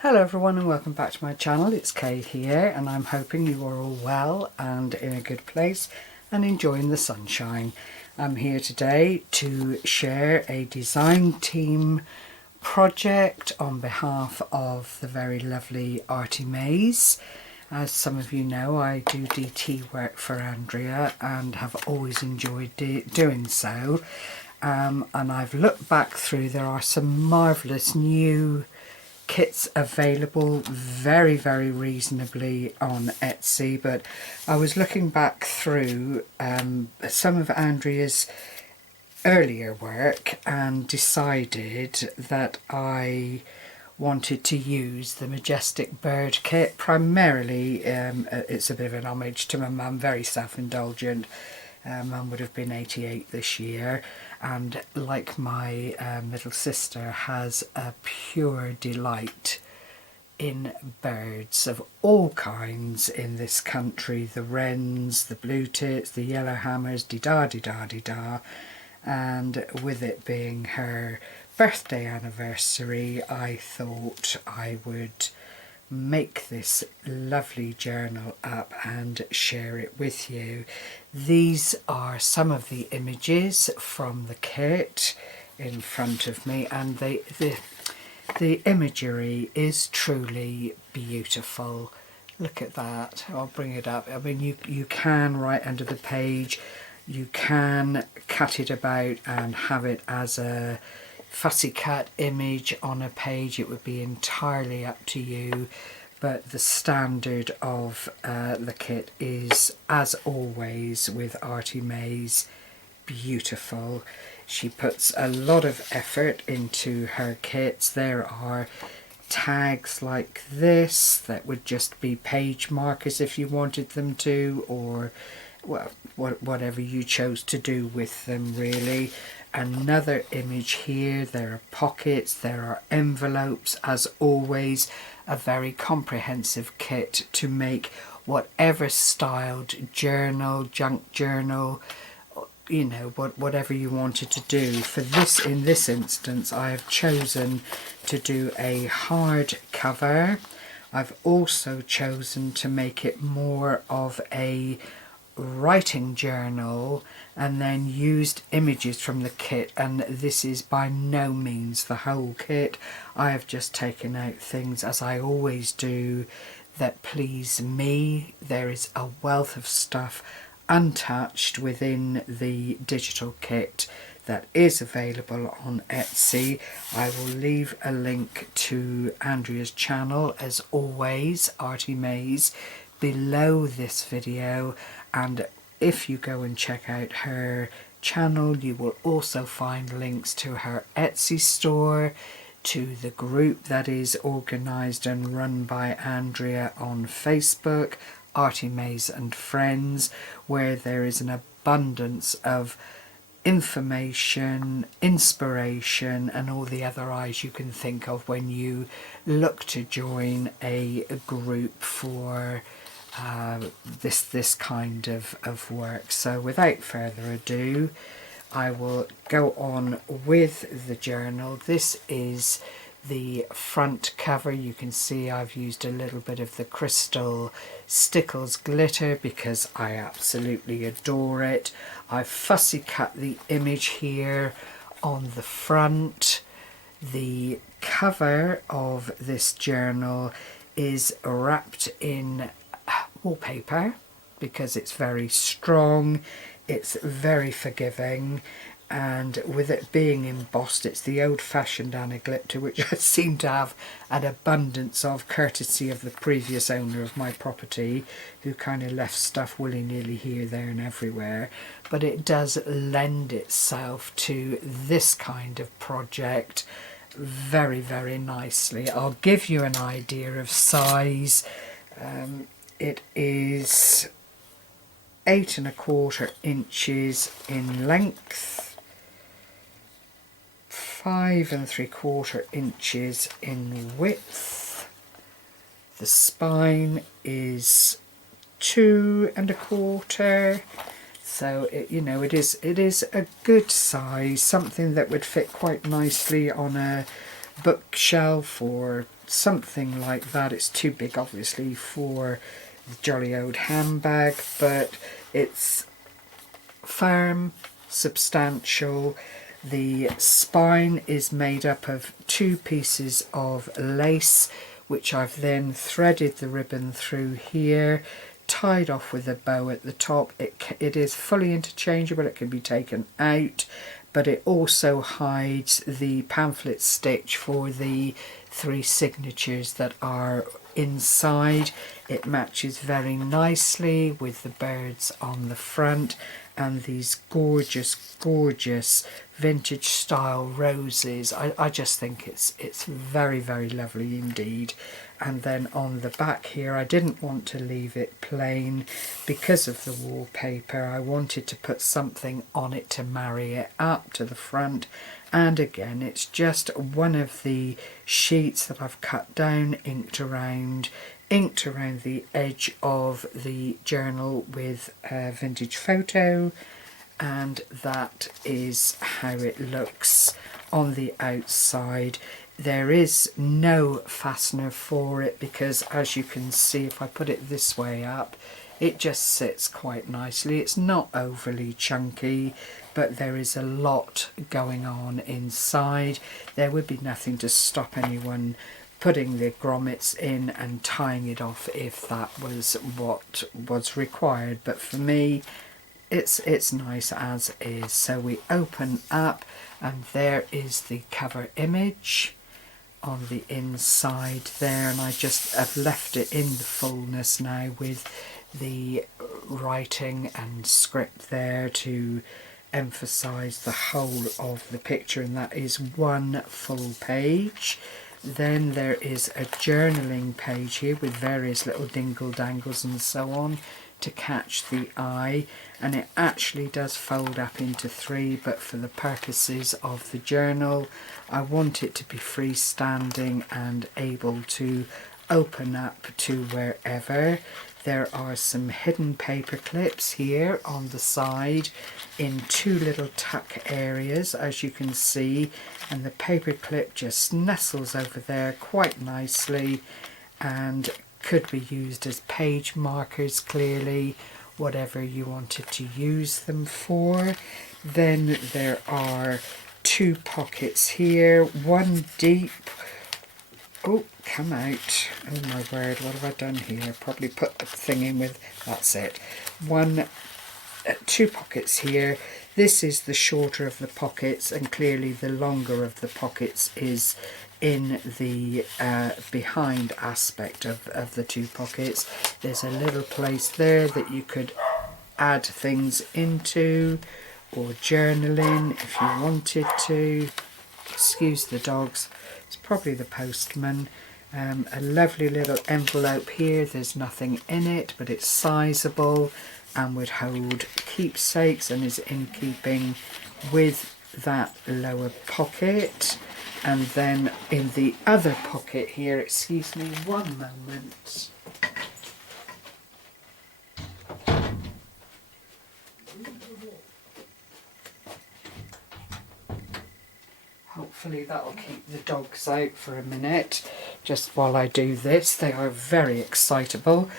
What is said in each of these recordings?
Hello everyone and welcome back to my channel. It's Kay here and I'm hoping you are all well and in a good place and enjoying the sunshine. I'm here today to share a design team project on behalf of the very lovely Artymaze. As some of you know, I do DT work for Andrea and have always enjoyed doing so. And I've looked back through, there are some marvellous new kits available very reasonably on Etsy, but I was looking back through some of Andrea's earlier work and decided that I wanted to use the Majestic Bird Kit. Primarily it's a bit of an homage to my mum, very self-indulgent. Mum would have been 88 this year, and like my little sister, has a pure delight in birds of all kinds in this country. The wrens, the blue tits, the yellowhammers, dee-da. And with it being her birthday anniversary, I thought I would make this lovely journal up and share it with you. These are some of the images from the kit in front of me, and the imagery is truly beautiful. Look at that. I'll bring it up. I mean, you can write under the page, you can cut it about and have it as a fussy cut image on a page. It would be entirely up to you, but the standard of the kit is, as always with Artymaze, beautiful. She puts a lot of effort into her kits. There are tags like this that would just be page markers if you wanted them to, or well, whatever you chose to do with them really. Another image here, there are pockets, there are envelopes. As always, a very comprehensive kit to make whatever styled journal, junk journal, you know, whatever you wanted to do. For this, in this instance, I have chosen to do a hard cover. I've also chosen to make it more of a writing journal and then used images from the kit, and this is by no means the whole kit. I have just taken out things, as I always do, that please me. There is a wealth of stuff untouched within the digital kit that is available on Etsy. I will leave a link to Andrea's channel, as always, Artymaze, below this video, and if you go and check out her channel, you will also find links to her Etsy store, to the group that is organised and run by Andrea on Facebook, Artymaze and Friends, where there is an abundance of information, inspiration and all the other eyes you can think of when you look to join a group for this kind of work. So without further ado, I will go on with the journal. This is the front cover. You can see I've used a little bit of the Crystal Stickles glitter because I absolutely adore it. I've fussy cut the image here on the front. The cover of this journal is wrapped in wallpaper because it's very strong, it's very forgiving, and with it being embossed, it's the old-fashioned anaglypta, which I seem to have an abundance of, courtesy of the previous owner of my property, who kind of left stuff willy-nilly here, there and everywhere. But it does lend itself to this kind of project very nicely. I'll give you an idea of size. It is 8 1/4 inches in length, 5 3/4 inches in width. The spine is 2 1/4. So it, you know, it is a good size, something that would fit quite nicely on a bookshelf or something like that. It's too big obviously for the jolly old handbag, but it's firm, substantial. The spine is made up of 2 pieces of lace, which I've then threaded the ribbon through here, tied off with a bow at the top. It is fully interchangeable, it can be taken out, but it also hides the pamphlet stitch for the 3 signatures that are inside. It matches very nicely with the birds on the front and these gorgeous vintage style roses. I just think it's very, very lovely indeed. And then on the back here, I didn't want to leave it plain because of the wallpaper. I wanted to put something on it to marry it up to the front. And again, it's just one of the sheets that I've cut down, inked around the edge of the journal with a vintage photo, and that is how it looks on the outside. There is no fastener for it because, as you can see, if I put it this way up, it just sits quite nicely. It's not overly chunky, but there is a lot going on inside. There would be nothing to stop anyone putting the grommets in and tying it off if that was what was required, but for me it's nice as is. So we open up and there is the cover image on the inside there, and I just have left it in the fullness now with the writing and script there to emphasize the whole of the picture, and that is 1 full page. Then there is a journaling page here with various little dingle dangles and so on to catch the eye, and it actually does fold up into 3, but for the purposes of the journal I want it to be freestanding and able to open up to wherever. There are some hidden paper clips here on the side in 2 little tuck areas, as you can see, and the paper clip just nestles over there quite nicely and could be used as page markers, clearly, whatever you wanted to use them for. Then there are 2 pockets here, one deep. Oh, come out. Oh my word, what have I done here? Probably put the thing in with, that's it. 2 pockets here. This is the shorter of the pockets, and clearly the longer of the pockets is in the behind aspect of the 2 pockets. There's a little place there that you could add things into or journaling if you wanted to. Excuse the dogs, it's probably the postman. A lovely little envelope here. There's nothing in it, but it's sizable and would hold keepsakes and is in keeping with that lower pocket. And then in the other pocket here, excuse me one moment. Hopefully that'll keep the dogs out for a minute just while I do this. They are very excitable.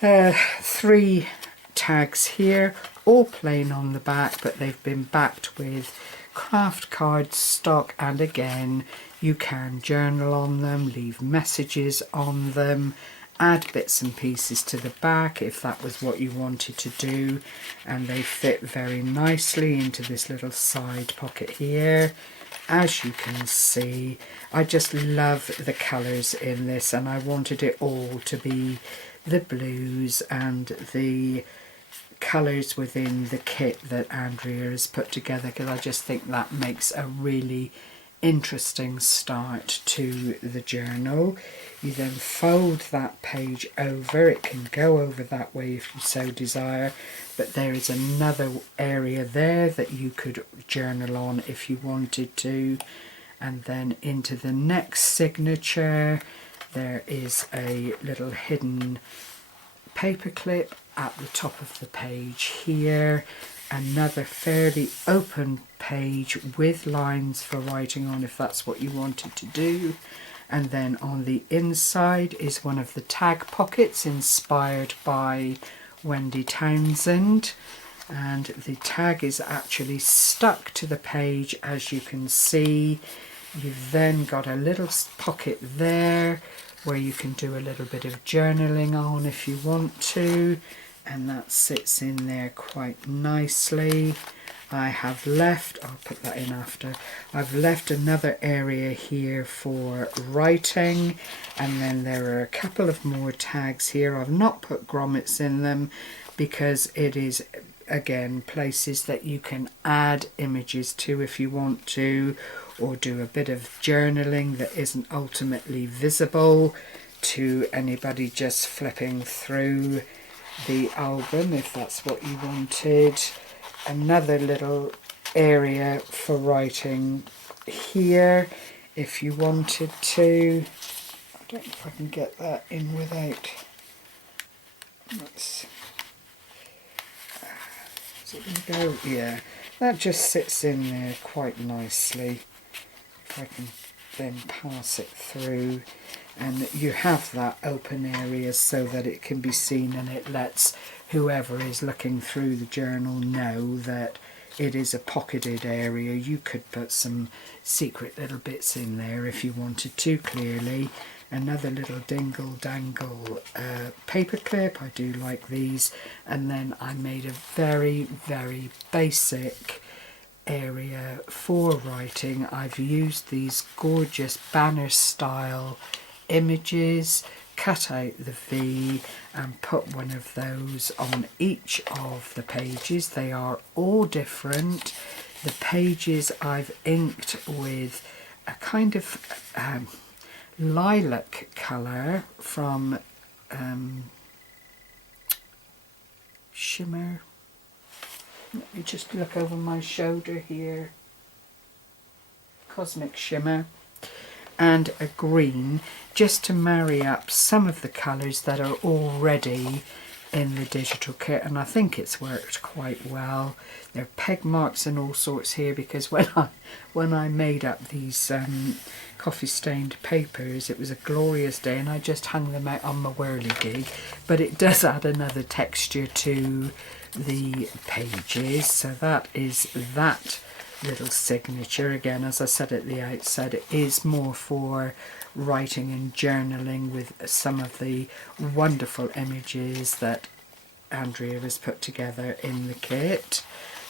3 tags here, all plain on the back, but they've been backed with craft card stock, and again you can journal on them, leave messages on them, add bits and pieces to the back if that was what you wanted to do, and they fit very nicely into this little side pocket here. As you can see, I just love the colours in this, and I wanted it all to be the blues and the colours within the kit that Andrea has put together, because I just think that makes a really interesting start to the journal. You then fold that page over. It can go over that way if you so desire, but there is another area there that you could journal on if you wanted to. And then into the next signature there is a little hidden paper clip at the top of the page here, another fairly open page with lines for writing on if that's what you wanted to do. And then on the inside is one of the tag pockets inspired by Wendy Townsend, and the tag is actually stuck to the page, as you can see. You've then got a little pocket there where you can do a little bit of journaling on if you want to, and that sits in there quite nicely. I have left, I'll put that in after, I've left another area here for writing, and then there are a couple of more tags here. I've not put grommets in them because it is, again, places that you can add images to if you want to, or do a bit of journaling that isn't ultimately visible to anybody just flipping through the album if that's what you wanted. Another little area for writing here if you wanted to. I don't know if I can get that in without, let's, is it going to go? Yeah, that just sits in there quite nicely. If I can then pass it through, and you have that open area so that it can be seen, and it lets whoever is looking through the journal know that it is a pocketed area. You could put some secret little bits in there if you wanted to, clearly. Another little dingle dangle paper clip. I do like these. And then I made a very, very basic area for writing. I've used these gorgeous banner style images, cut out the V and put one of those on each of the pages. They are all different. The pages I've inked with a kind of lilac colour from Shimmer. Let me just look over my shoulder here. Cosmic Shimmer. And a green, just to marry up some of the colours that are already in the digital kit, and I think it's worked quite well. There are peg marks and all sorts here because when I made up these coffee stained papers, it was a glorious day and I just hung them out on my whirligig, but it does add another texture to the pages. So that is that little signature. Again, as I said at the outset, it is more for writing and journaling with some of the wonderful images that Andrea has put together in the kit.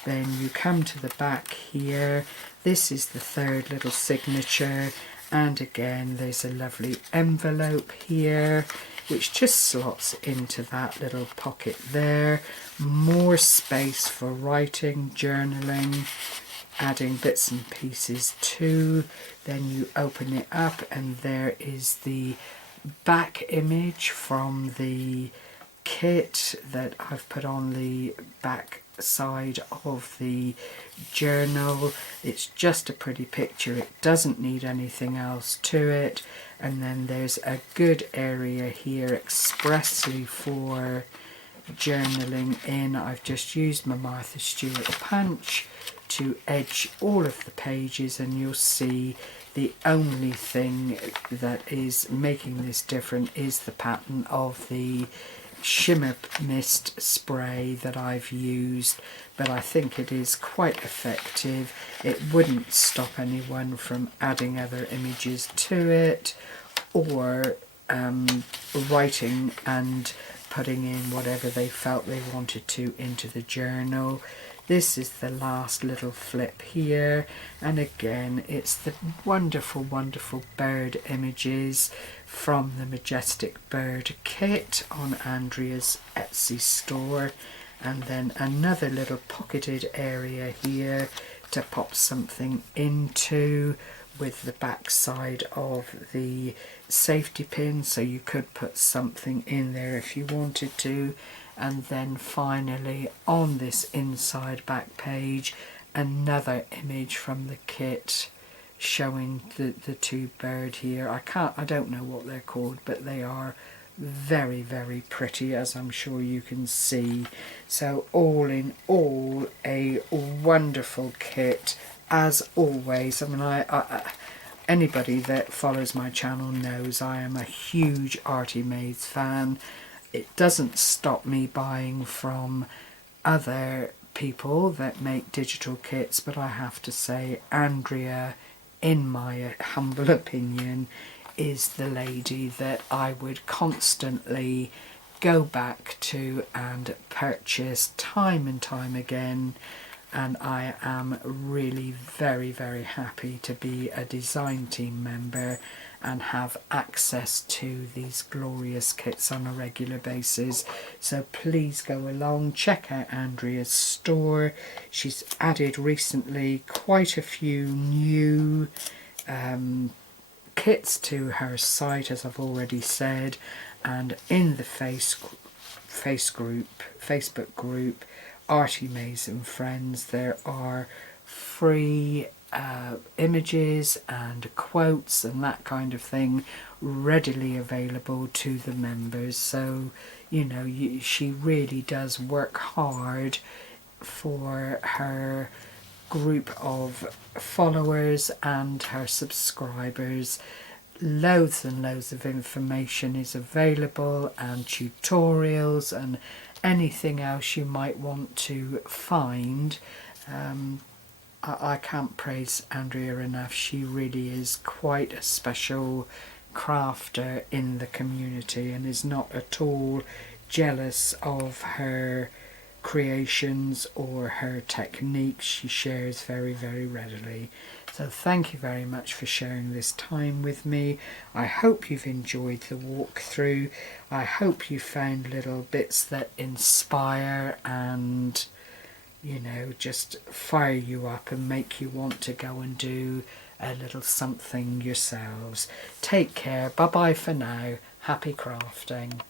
Then you come to the back here. This is the third little signature, and again there's a lovely envelope here which just slots into that little pocket there. More space for writing, journaling, adding bits and pieces too. Then you open it up and there is the back image from the kit that I've put on the back side of the journal. It's just a pretty picture, it doesn't need anything else to it. And then there's a good area here expressly for journaling in. I've just used my Martha Stewart punch to edge all of the pages, and you'll see the only thing that is making this different is the pattern of the shimmer mist spray that I've used, but I think it is quite effective. It wouldn't stop anyone from adding other images to it or writing and putting in whatever they felt they wanted to into the journal. This is the last little flip here, and again it's the wonderful, wonderful bird images from the Majestic Bird Kit on Andrea's Etsy store. And then another little pocketed area here to pop something into with the back side of the safety pin, so you could put something in there if you wanted to. And then finally on this inside back page, another image from the kit showing the two bird here. I don't know what they're called, but they are very, very pretty, as I'm sure you can see. So all in all, a wonderful kit as always. I mean, anybody that follows my channel knows I am a huge Artymaze fan. It doesn't stop me buying from other people that make digital kits, but I have to say Andrea, in my humble opinion, is the lady that I would constantly go back to and purchase time and time again. And I am really very, very happy to be a design team member and have access to these glorious kits on a regular basis. So please go along, check out Andrea's store. She's added recently quite a few new kits to her site, as I've already said, and in the Facebook group Artymaze and Friends, there are free images and quotes and that kind of thing readily available to the members. So you know, she really does work hard for her group of followers and her subscribers. Loads and loads of information is available, and tutorials and anything else you might want to find. I can't praise Andrea enough. She really is quite a special crafter in the community and is not at all jealous of her creations or her techniques. She shares very, very readily. So thank you very much for sharing this time with me. I hope you've enjoyed the walkthrough. I hope you found little bits that inspire and, you know, just fire you up and make you want to go and do a little something yourselves. Take care. Bye bye for now. Happy crafting.